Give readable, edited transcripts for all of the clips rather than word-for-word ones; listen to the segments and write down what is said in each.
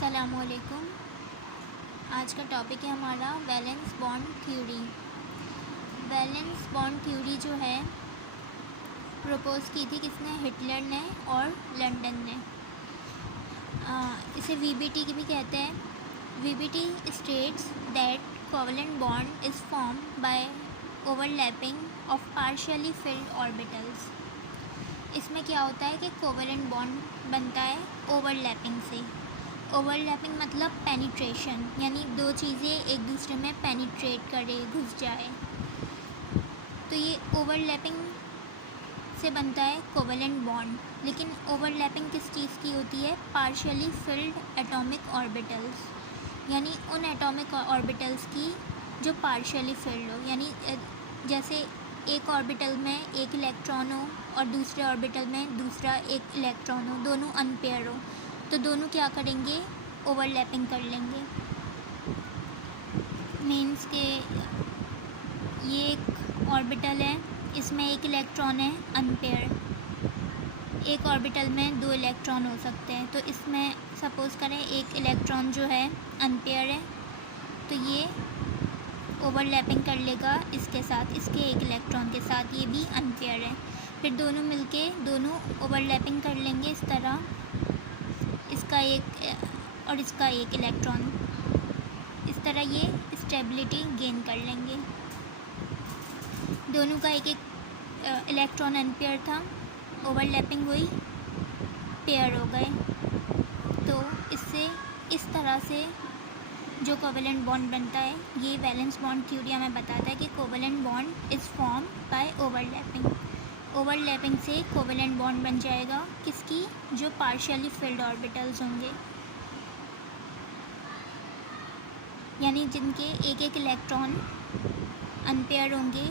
अस्सलामुअलैकुम। आज का टॉपिक है हमारा valence bond theory. Valence bond theory जो है प्रपोज़ की थी किसने? हिटलर ने और लंदन ने। इसे वीबीटी की भी कहते हैं। VBT states that covalent bond is form by overlapping of partially field orbitals. इसमें क्या होता है कि कोवेलेंट बॉन्ड बनता है ओवरलैपिंग से। ओवरलैपिंग मतलब पेनिट्रेशन, यानी दो चीज़ें एक दूसरे में पेनिट्रेट करे, घुस जाए, तो ये ओवरलैपिंग से बनता है कोवेलेंट बॉन्ड। लेकिन ओवरलैपिंग किस चीज़ की होती है? पार्शियली फिल्ड एटॉमिक ऑर्बिटल्स, यानी उन एटॉमिक ऑर्बिटल्स की जो पार्शियली फिल्ड हो, यानी जैसे एक ऑर्बिटल में एक इलेक्ट्रॉन हो और दूसरे ऑर्बिटल में दूसरा एक इलेक्ट्रॉन हो, दोनों अनपेयर हो, तो दोनों क्या करेंगे? ओवरलैपिंग कर लेंगे। मीन्स के ये एक ऑर्बिटल है, इसमें एक इलेक्ट्रॉन है अनपेयर, एक ऑर्बिटल में दो इलेक्ट्रॉन हो सकते हैं, तो इसमें सपोज़ करें एक इलेक्ट्रॉन जो है अनपेयर है, तो ये ओवरलैपिंग कर लेगा इसके साथ, इसके एक इलेक्ट्रॉन के साथ, ये भी अनपेयर है। फिर दोनों मिलके दोनों ओवरलैपिंग कर लेंगे इस तरह, इसका एक और इसका एक इलेक्ट्रॉन, इस तरह ये स्टेबिलिटी गेन कर लेंगे। दोनों का एक एक इलेक्ट्रॉन अनपेयर था, ओवरलैपिंग हुई, पेयर हो गए। तो इससे इस तरह से जो कोवेलेंट बॉन्ड बनता है, ये वैलेंस बॉन्ड थ्योरी हमें बताता है कि covalent bond is form by overlapping. Overlapping से कोवेलेंट बॉन्ड बन जाएगा किसकी? जो पार्शियली फिल्ड ऑर्बिटल्स होंगे, यानी जिनके एक एक इलेक्ट्रॉन अनपेयर होंगे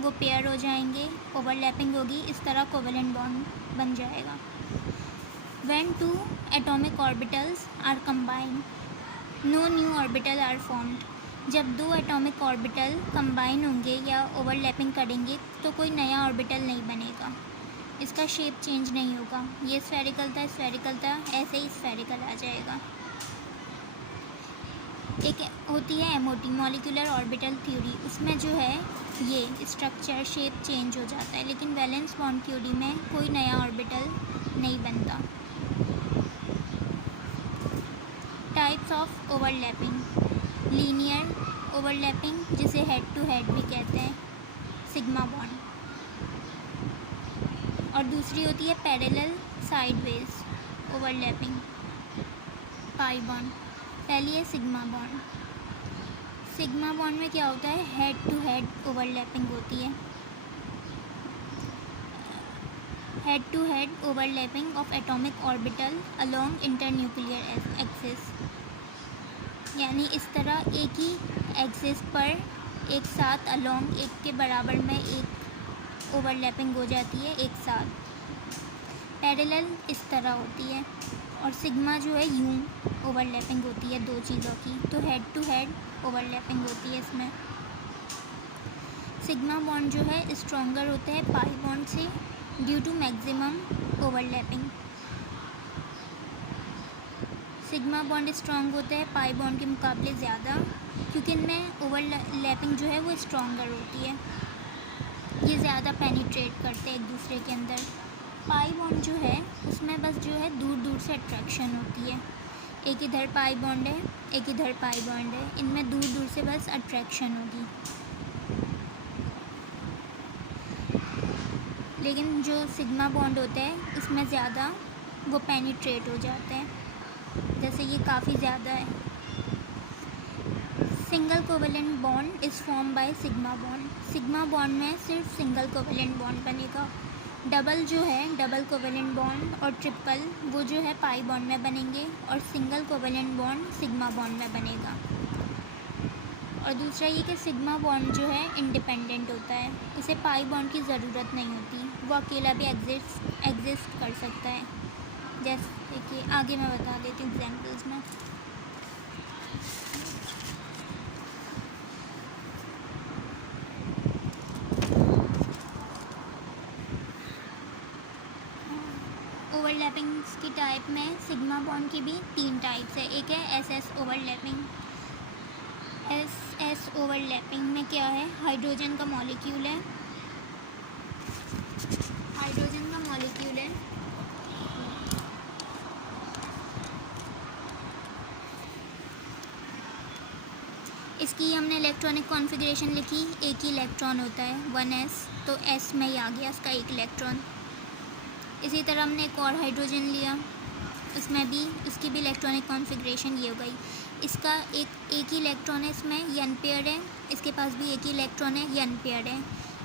वो पेयर हो जाएंगे, ओवरलैपिंग होगी, इस तरह कोवेलेंट बॉन्ड बन जाएगा। When two atomic orbitals are combined, no new orbital are formed. जब दो एटॉमिक ऑर्बिटल कंबाइन होंगे या ओवरलैपिंग करेंगे तो कोई नया ऑर्बिटल नहीं बनेगा, इसका शेप चेंज नहीं होगा। ये स्फेरिकल था, ऐसे ही स्फेरिकल आ जाएगा। एक होती है एमओटी, मॉलिक्यूलर ऑर्बिटल थ्योरी, उसमें जो है ये स्ट्रक्चर शेप चेंज हो जाता है, लेकिन वैलेंस बॉन्ड थ्योरी में कोई नया ऑर्बिटल नहीं बनता। Types of overlapping: linear overlapping, जिसे हेड टू हेड भी कहते हैं, सिग्मा बॉन्ड, और दूसरी होती है parallel sideways overlapping, pi bond. पहली है सिग्मा बॉन्ड। सिग्मा बॉन्ड में क्या होता है? हेड टू हेड ओवरलैपिंग होती है, head to head overlapping of atomic orbital along internuclear axis, यानी इस तरह एक ही एक्सिस पर एक साथ अलोंग, एक के बराबर में एक ओवरलैपिंग हो जाती है एक साथ। पैरेलल इस तरह होती है, और सिग्मा जो है यूं ओवरलैपिंग होती है दो चीज़ों की, तो हेड टू हेड ओवरलैपिंग होती है इसमें। सिग्मा बॉन्ड जो है स्ट्रॉन्गर होता है पाई बॉन्ड से due to maximum overlapping. Sigma bond strong होता है पाई बॉन्ड के मुकाबले ज़्यादा, क्योंकि इनमें ओवरलैपिंग जो है वो स्ट्रॉन्गर होती है, ये ज़्यादा पेनिट्रेट करते हैं एक दूसरे के अंदर। पाई बॉन्ड जो है उसमें बस जो है दूर दूर से अट्रैक्शन होती है, एक इधर पाई बॉन्ड है, एक इधर पाई बॉन्ड है, इनमें दूर दूर से बस अट्रैक्शन होगी। लेकिन जो सिग्मा बॉन्ड होता है उसमें ज़्यादा वो पेनिट्रेट हो जाते हैं, जैसे ये काफ़ी ज़्यादा है। Single covalent bond is form by sigma bond. Sigma bond में सिर्फ सिंगल कोवेलेंट बॉन्ड बनेगा। डबल जो है, डबल कोवेलेंट बॉन्ड और ट्रिपल, वो जो है पाई बॉन्ड में बनेंगे, और single covalent bond sigma bond में बनेगा। और दूसरा ये कि सिग्मा बॉन्ड जो है इंडिपेंडेंट होता है, इसे पाई बॉन्ड की ज़रूरत नहीं होती, वो अकेला भी एग्जिस्ट कर सकता है। जैसे कि आगे मैं बता देती हूँ एग्जाम्पल्स में। ओवरलैपिंग्स की टाइप में सिग्मा बॉन्ड की भी 3 टाइप्स है। एक है एसएस ओवरलैपिंग। एसएस ओवरलैपिंग में क्या है, हाइड्रोजन का मॉलिक्यूल है, हाइड्रोजन का मॉलिक्यूल है, इसकी हमने इलेक्ट्रॉनिक कॉन्फ़िगरेशन लिखी, एक ही इलेक्ट्रॉन होता है 1s, तो s में ही आ गया इसका एक इलेक्ट्रॉन। इसी तरह हमने एक और हाइड्रोजन लिया, उसमें भी उसकी भी इलेक्ट्रॉनिक कॉन्फ़िगरेशन ये हो गई। इसका एक ही इलेक्ट्रॉन है, इसमें n पेयर है, इसके पास भी एक ही इलेक्ट्रॉन है, n पेयर है।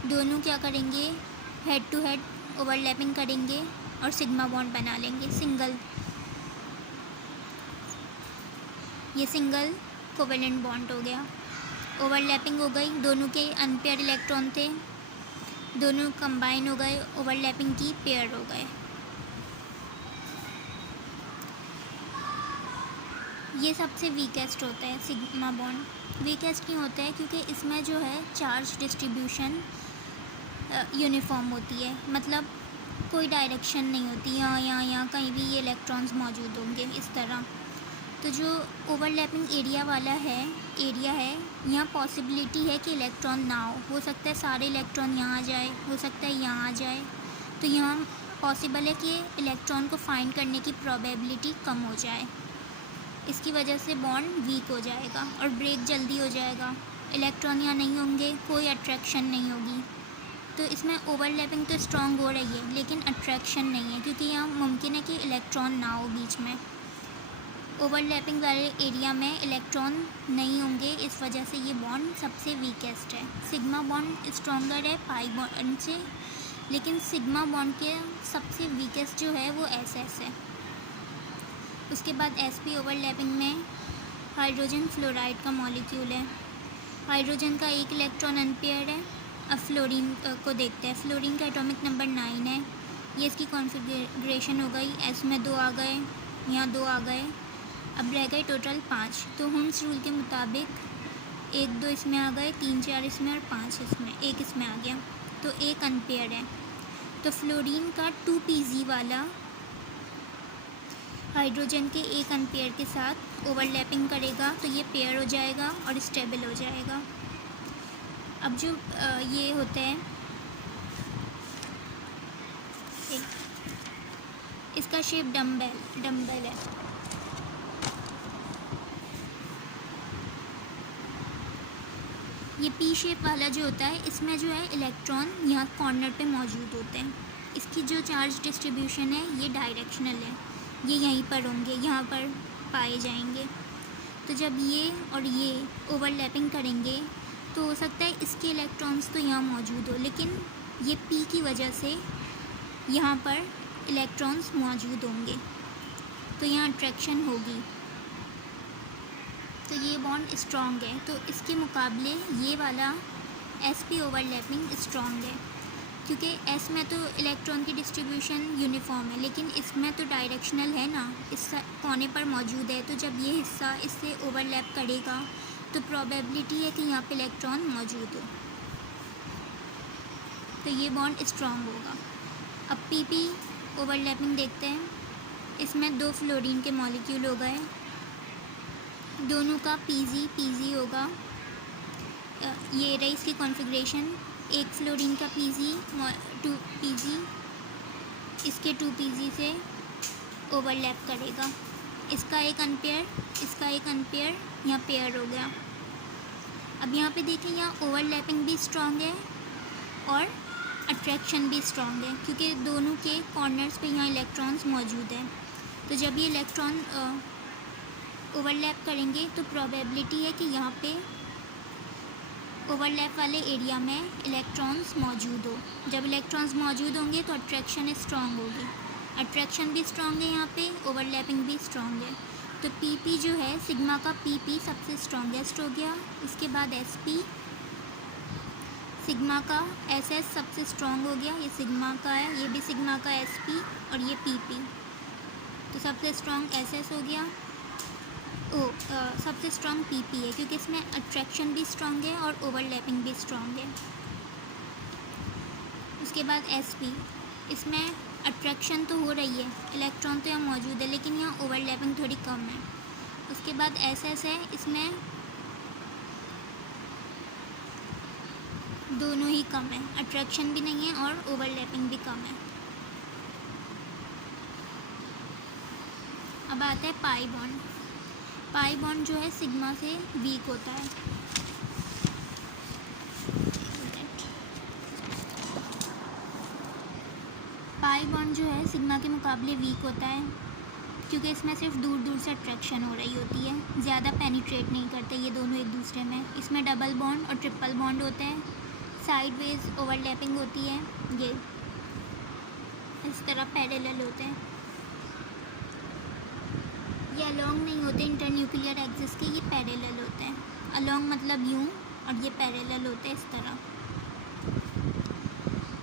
दोनों क्या करेंगे, हेड टू हेड ओवरलैपिंग करेंगे और सिग्मा बॉन्ड बना लेंगे सिंगल, ये सिंगल कोवेलेंट बॉन्ड हो गया। ओवरलैपिंग हो गई, दोनों के अनपेयर इलेक्ट्रॉन थे, दोनों कंबाइन हो गए, ओवरलैपिंग की पेयर हो गए। ये सबसे वीकेस्ट होता है सिग्मा बॉन्ड। वीकेस्ट क्यों होता है, क्योंकि इसमें जो है चार्ज डिस्ट्रीब्यूशन यूनिफॉर्म होती है, मतलब कोई डायरेक्शन नहीं होती, यहाँ कहीं भी ये इलेक्ट्रॉन्स मौजूद होंगे इस तरह। तो जो ओवरलैपिंग एरिया वाला है, यहाँ पॉसिबिलिटी है कि इलेक्ट्रॉन ना हो सकता है सारे इलेक्ट्रॉन यहाँ आ जाए, हो सकता है यहाँ आ जाए, तो यहाँ पॉसिबल है कि इलेक्ट्रॉन को फाइंड करने की प्रोबेबिलिटी कम हो जाए। इसकी वजह से बॉन्ड वीक हो जाएगा और ब्रेक जल्दी हो जाएगा, इलेक्ट्रॉन यहाँ नहीं होंगे, कोई अट्रैक्शन नहीं होगी। तो इसमें ओवरलैपिंग तो स्ट्रॉन्ग हो रही है लेकिन अट्रैक्शन नहीं है, क्योंकि यहाँ मुमकिन है कि इलेक्ट्रॉन ना हो बीच में। ओवरलैपिंग वाले एरिया में इलेक्ट्रॉन नहीं होंगे, इस वजह से ये बॉन्ड सबसे वीकेस्ट है। सिग्मा बॉन्ड स्ट्रॉन्गर है पाई बॉन्ड से, लेकिन सिग्मा बॉन्ड के सबसे वीकेस्ट जो है वो एसएस है। उसके बाद एसपी ओवरलैपिंग में हाइड्रोजन फ्लोराइड का मॉलिक्यूल है, हाइड्रोजन का एक इलेक्ट्रॉन अनपेयर है। अब फ्लोरीन को देखते हैं, फ्लोरीन का एटॉमिक नंबर 9 है, ये इसकी कॉन्फ़िगरेशन हो गई, एस में 2 आ गए, यहाँ 2 आ गए, अब रह गए टोटल 5। तो हुम्स रूल के मुताबिक 1 2 इसमें आ गए, 3 4 इसमें और 5 इसमें, 1 इसमें आ गया, तो एक अनपेयर है। तो फ्लोरीन का 2pz वाला हाइड्रोजन के एक अनपेयर के साथ ओवरलैपिंग करेगा तो ये पेयर हो जाएगा और स्टेबल हो जाएगा। अब जो ये होता है, इसका शेप डम्बल है। ये पी शेप वाला जो होता है, इसमें जो है इलेक्ट्रॉन यहाँ कॉर्नर पे मौजूद होते हैं। इसकी जो चार्ज डिस्ट्रीब्यूशन है ये डायरेक्शनल है, ये यहीं पर होंगे, यहाँ पर पाए जाएंगे। तो जब ये और ये ओवरलैपिंग करेंगे तो हो सकता है इसके इलेक्ट्रॉन्स तो यहाँ मौजूद हो, लेकिन ये पी की वजह से यहाँ पर इलेक्ट्रॉन्स मौजूद होंगे, तो यहाँ अट्रैक्शन होगी, तो ये बॉन्ड स्ट्रॉन्ग है। तो इसके मुकाबले ये वाला एसपी ओवरलैपिंग स्ट्रॉन्ग है, क्योंकि एस में तो इलेक्ट्रॉन की डिस्ट्रीब्यूशन यूनिफॉर्म है, लेकिन इसमें तो डायरेक्शनल है ना, इस कोने पर मौजूद है। तो जब ये हिस्सा इससे ओवरलैप करेगा तो प्रोबेबिलिटी है कि यहाँ पे इलेक्ट्रॉन मौजूद हो, तो ये बॉन्ड स्ट्रॉन्ग होगा। अब पीपी ओवरलैपिंग देखते हैं, इसमें 2 फ्लोरीन के मॉलिक्यूल हो गए, दोनों का पीजी होगा, ये रही इसकी कॉन्फ़िगरेशन, एक फ्लोरीन का पीजी 2 पीजी इसके 2 पीजी से ओवरलैप करेगा, इसका एक अनपेयर, इसका एक अनपेयर, यहाँ पेयर हो गया। अब यहाँ पे देखें, यहाँ ओवरलैपिंग भी स्ट्रॉन्ग है और अट्रैक्शन भी स्ट्रॉन्ग है, क्योंकि दोनों के कॉर्नर्स पे यहाँ इलेक्ट्रॉन्स मौजूद हैं। तो जब ये इलेक्ट्रॉन ओवरलैप करेंगे तो प्रोबेबिलिटी है कि यहाँ पे ओवरलैप वाले एरिया में इलेक्ट्रॉन्स मौजूद हो। जब इलेक्ट्रॉन्स मौजूद होंगे तो अट्रैक्शन स्ट्रॉन्ग होगी, अट्रैक्शन भी स्ट्रॉन्ग है यहाँ पे, ओवरलैपिंग भी स्ट्रॉन्ग है। तो पीपी जो है, सिग्मा का पीपी सबसे स्ट्रॉन्गेस्ट हो गया, इसके बाद एसपी, सिग्मा का एसएस सबसे स्ट्रॉन्ग हो गया, ये सिग्मा का है, ये भी सिग्मा का एसपी और ये पीपी, तो सबसे स्ट्रॉन्ग एसएस हो गया। सबसे स्ट्रॉन्ग पीपी है, क्योंकि इसमें अट्रैक्शन भी स्ट्रॉन्ग है और ओवरलैपिंग भी स्ट्रॉन्ग है। उसके बाद एसपी, इसमें अट्रैक्शन तो हो रही है, इलेक्ट्रॉन तो यहाँ मौजूद है, लेकिन यहाँ ओवरलैपिंग थोड़ी कम है। उसके बाद SS है, इसमें दोनों ही कम है, अट्रैक्शन भी नहीं है और ओवरलैपिंग भी कम है। अब आता है पाई बॉन्ड। पाई बॉन्ड जो है सिग्मा से वीक होता है। पाई बॉन्ड जो है सिग्मा के मुकाबले वीक होता है, क्योंकि इसमें सिर्फ दूर दूर से अट्रैक्शन हो रही होती है, ज़्यादा पेनिट्रेट नहीं करते ये दोनों एक दूसरे में। इसमें डबल बॉन्ड और ट्रिपल बॉन्ड होते हैं, साइडवेज ओवरलैपिंग होती है, ये इस तरह पैरेलल होते हैं। ये अलोंग नहीं होते इंटरन्यूक्लियर एक्सिस के, ये पैरेलल होते हैं। अलोंग मतलब यूँ, और ये पैरेलल होते हैं इस तरह।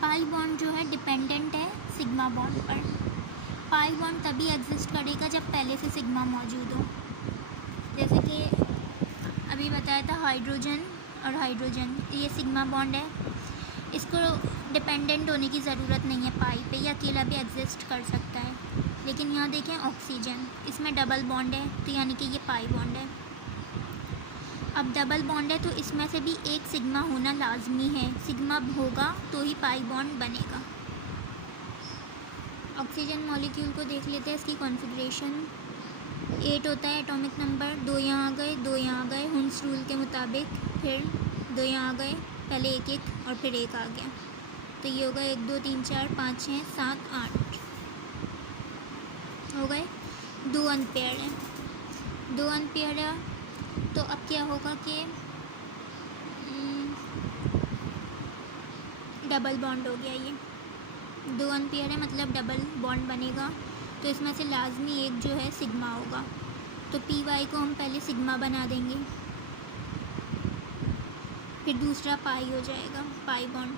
पाई बॉन्ड जो है डिपेंडेंट है सिग्मा बॉन्ड पर। पाई बॉन्ड तभी एग्जिस्ट करेगा जब पहले से सिग्मा मौजूद हो। जैसे कि अभी बताया था हाइड्रोजन और हाइड्रोजन, ये सिग्मा बॉन्ड है, इसको डिपेंडेंट होने की ज़रूरत नहीं है पाई पे, ये अकेला भी एग्जिस्ट कर सकता है। लेकिन यहाँ देखें ऑक्सीजन, इसमें डबल बॉन्ड है, तो यानी कि ये पाई बॉन्ड है। अब डबल बॉन्ड है तो इसमें से भी एक सिग्मा होना लाजमी है, सिग्मा होगा तो ही पाई बॉन्ड बनेगा। ऑक्सीजन मॉलिक्यूल को देख लेते हैं, इसकी कॉन्फ़िगरेशन 8 होता है एटॉमिक नंबर, 2 यहाँ आ गए, 2 यहाँ आ गए, हुंस रूल के मुताबिक, फिर 2 यहाँ आ गए, पहले एक एक और फिर एक आ गया, तो ये होगा 1 2 3 4 5 6 7 8 हो गए। 2 अनपेयर है, 2 अनपेयर है, तो अब क्या होगा कि डबल बॉन्ड हो गया। ये 2 अनपेयर है मतलब डबल बॉन्ड बनेगा, तो इसमें से लाजमी एक जो है सिग्मा होगा, तो PY को हम पहले सिग्मा बना देंगे, फिर दूसरा पाई हो जाएगा, पाई बॉन्ड,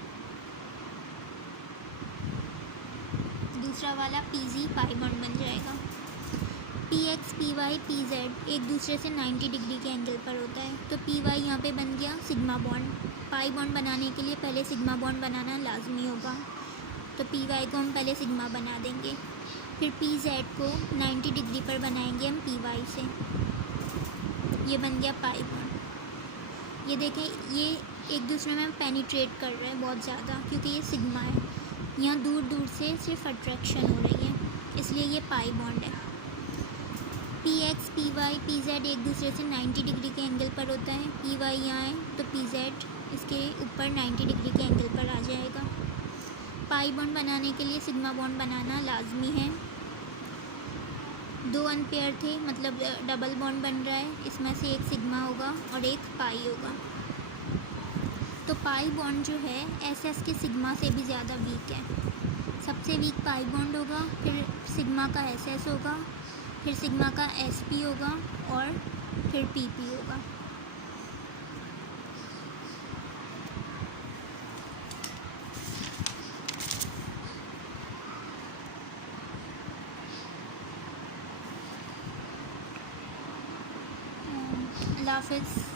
दूसरा वाला PZ पाई बॉन्ड बन जाएगा। PX PY PZ एक दूसरे से 90 डिग्री के एंगल पर होता है, तो PY यहाँ पे बन गया सिग्मा बॉन्ड। पाई बॉन्ड बनाने के लिए पहले सिग्मा बॉन्ड बनाना लाजमी होगा, तो PY को हम पहले सिग्मा बना देंगे, फिर PZ को 90 डिग्री पर बनाएंगे हम PY से, ये बन गया पाई बॉन्ड। ये देखें, ये एक दूसरे में पेनिट्रेट कर रहे हैं बहुत ज़्यादा, क्योंकि ये सिग्मा है, यहाँ दूर दूर से सिर्फ अट्रैक्शन हो रही है, इसलिए ये पाई बॉन्ड है। PX PY PZ एक दूसरे से 90 डिग्री के एंगल पर होता है, PY यहाँ है तो PZ इसके ऊपर 90 डिग्री के एंगल पर आ जाएगा। पाई बॉन्ड बनाने के लिए सिग्मा बॉन्ड बनाना लाजमी है। 2 अनपेयर थे मतलब डबल बॉन्ड बन रहा है, इसमें से एक सिग्मा होगा और एक पाई होगा, तो पाई बॉन्ड जो है SS के सिग्मा से भी ज़्यादा वीक है। सबसे वीक पाई बॉन्ड होगा, फिर सिग्मा का SS होगा, फिर सिग्मा का SP होगा और फिर PP होगा। अल्लाह हाफ़िज़।